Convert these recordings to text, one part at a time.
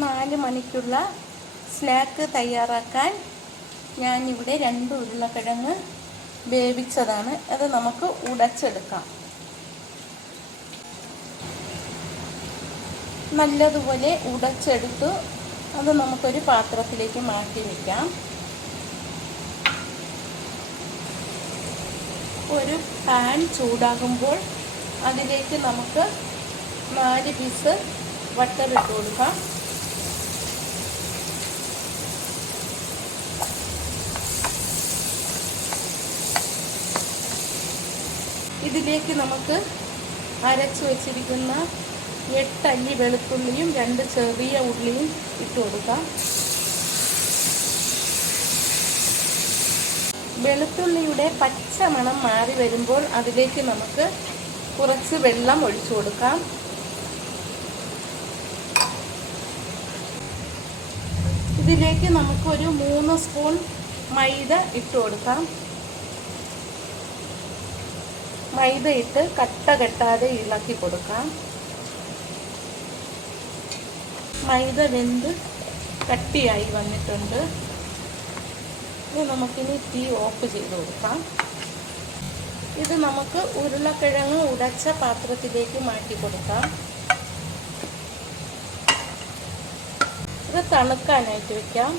നാല് മണിക്കുള്ള സ്നാക്ക് തയ്യാറാക്കാൻ ഞാനിവിടെ രണ്ട് ഉരുളക്കിഴങ്ങ് വേവിച്ചതാണ്. അത് നമുക്ക് ഉടച്ചെടുക്കാം. നല്ലതുപോലെ ഉടച്ചെടുത്തു. അത് നമുക്കൊരു പാത്രത്തിലേക്ക് മാറ്റി വയ്ക്കാം ഒരു പാൻ ചൂടാകുമ്പോൾ അതിലേക്ക് നമുക്ക് നാല് പീസ് വട്ടമിട്ട് കൊടുക്കാം. ഇതിലേക്ക് നമുക്ക് അരച്ചു വച്ചിരിക്കുന്ന എട്ടല്ലി വെളുത്തുള്ളിയും രണ്ട് ചെറിയ ഉള്ളിയും ഇട്ട് കൊടുക്കാം. വെളുത്തുള്ളിയുടെ പച്ച മണം മാറി വരുമ്പോൾ അതിലേക്ക് നമുക്ക് കുറച്ച് വെള്ളം ഒഴിച്ചു കൊടുക്കാം. ഇതിലേക്ക് നമുക്കൊരു മൂന്ന് സ്പൂൺ മൈദ ഇട്ട് കൊടുക്കാം. മൈദ ഇട്ട് കട്ട കെട്ടാതെ ഇളക്കി കൊടുക്കാം. മൈദ വെന്ത് കട്ടിയായി വന്നിട്ടുണ്ട്. ഇനി നമുക്കിനി തീ ഓഫ് ചെയ്ത് കൊടുക്കാം. ഇത് നമുക്ക് ഉരുളക്കിഴങ്ങ് ഉടച്ച പാത്രത്തിലേക്ക് മാറ്റി കൊടുക്കാം. ഇത് തണുക്കാനായിട്ട് വെക്കാം.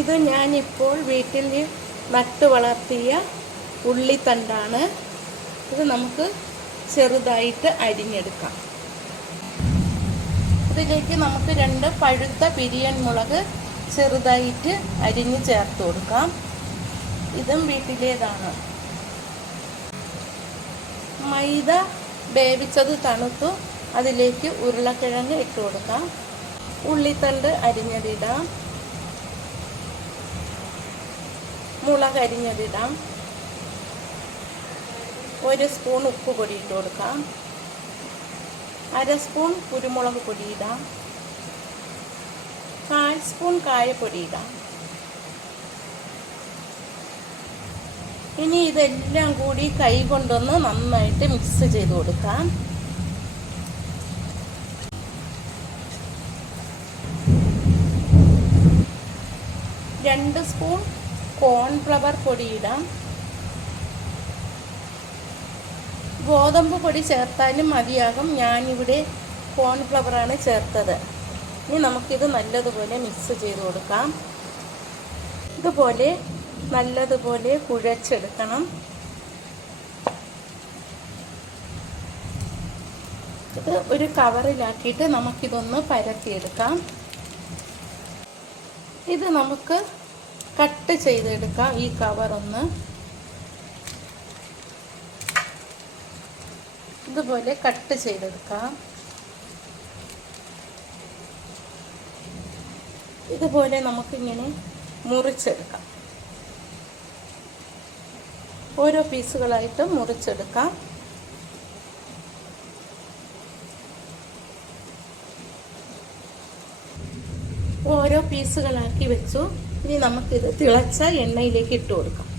ഇത് ഞാനിപ്പോൾ വീട്ടിൽ നട്ടു വളർത്തിയ ഉള്ളിത്തണ്ടാണ്. ഇത് നമുക്ക് ചെറുതായിട്ട് അരിഞ്ഞെടുക്കാം. ഇതിലേക്ക് നമുക്ക് രണ്ട് പഴുത്ത പിരിയൻ മുളക് ചെറുതായിട്ട് അരിഞ്ഞ് ചേർത്ത് കൊടുക്കാം. ഇതും വീട്ടിലേതാണ്. മൈദ വേവിച്ചത് തണുത്തു. അതിലേക്ക് ഉരുളക്കിഴങ്ങ് ഇട്ട് കൊടുക്കാം. ഉള്ളിത്തണ്ട് അരിഞ്ഞതിടാം. മുളക് അരിഞ്ഞതിടാം. ഒരു സ്പൂൺ ഉപ്പ് പൊടി ഇട്ട് കൊടുക്കാം. അര സ്പൂൺ കുരുമുളക് പൊടി ഇടാം കാൽ സ്പൂൺ കായപ്പൊടി ഇടാം. ഇനി ഇതെല്ലാം കൂടി കൈ കൊണ്ടൊന്ന് നന്നായിട്ട് മിക്സ് ചെയ്ത് കൊടുക്കാം. രണ്ട് സ്പൂൺ കോൺഫ്ലവർ പൊടി ഇടാം ഗോതമ്പ് പൊടി ചേർത്താലും മതിയാകും. ഞാനിവിടെ കോൺഫ്ലവറാണ് ചേർത്തത്. ഇനി നമുക്കിത് നല്ലതുപോലെ മിക്സ് ചെയ്ത് കൊടുക്കാം. ഇതുപോലെ നല്ലതുപോലെ കുഴച്ചെടുക്കണം. ഇത് ഒരു കവറിലാക്കിയിട്ട് നമുക്കിതൊന്ന് പരത്തിയെടുക്കാം. ഇത് നമുക്ക് കട്ട് ചെയ്തെടുക്കാം ഈ കവറൊന്ന്. ഇതുപോലെ കട്ട് ചെയ്തെടുക്കാം. ഇതുപോലെ നമുക്കിങ്ങനെ മുറിച്ചെടുക്കാം. ഓരോ പീസുകളായിട്ട് മുറിച്ചെടുക്കാം. ഓരോ പീസുകളാക്കി വെച്ചു. ഇനി നമുക്കിത് തിളച്ച എണ്ണയിലേക്ക് ഇട്ട് കൊടുക്കാം.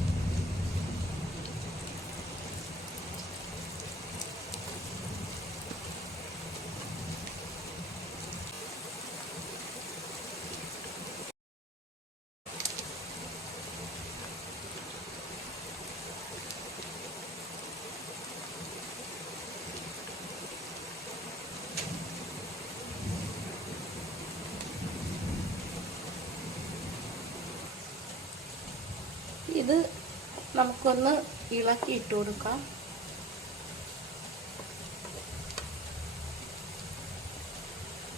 ഇത് നമുക്കൊന്ന് ഇളക്കി ഇട്ട് കൊടുക്കാം.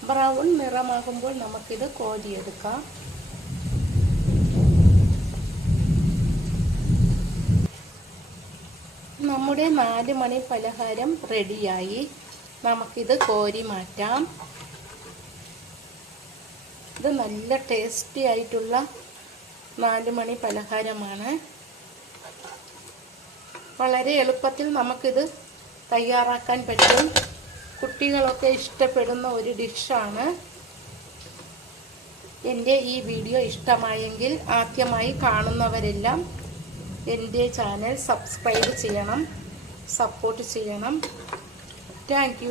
ബ്രൗൺ നിറമാകുമ്പോൾ നമുക്കിത് കോരിയെടുക്കാം. നമ്മുടെ നാല് മണി പലഹാരം റെഡിയായി. നമുക്കിത് കോരി മാറ്റാം. ഇത് നല്ല ടേസ്റ്റി ആയിട്ടുള്ള നാല് മണി പലഹാരമാണ്. വളരെ എളുപ്പത്തിൽ നമുക്കിത് തയ്യാറാക്കാൻ പറ്റും. കുട്ടികളൊക്കെ ഇഷ്ടപ്പെടുന്ന ഒരു ഡിഷാണ്. എന്റെ ഈ വീഡിയോ ഇഷ്ടമായെങ്കിൽ ആദ്യമായി കാണുന്നവരെല്ലാം എന്റെ ചാനൽ സബ്സ്ക്രൈബ് ചെയ്യണം സപ്പോർട്ട് ചെയ്യണം. താങ്ക്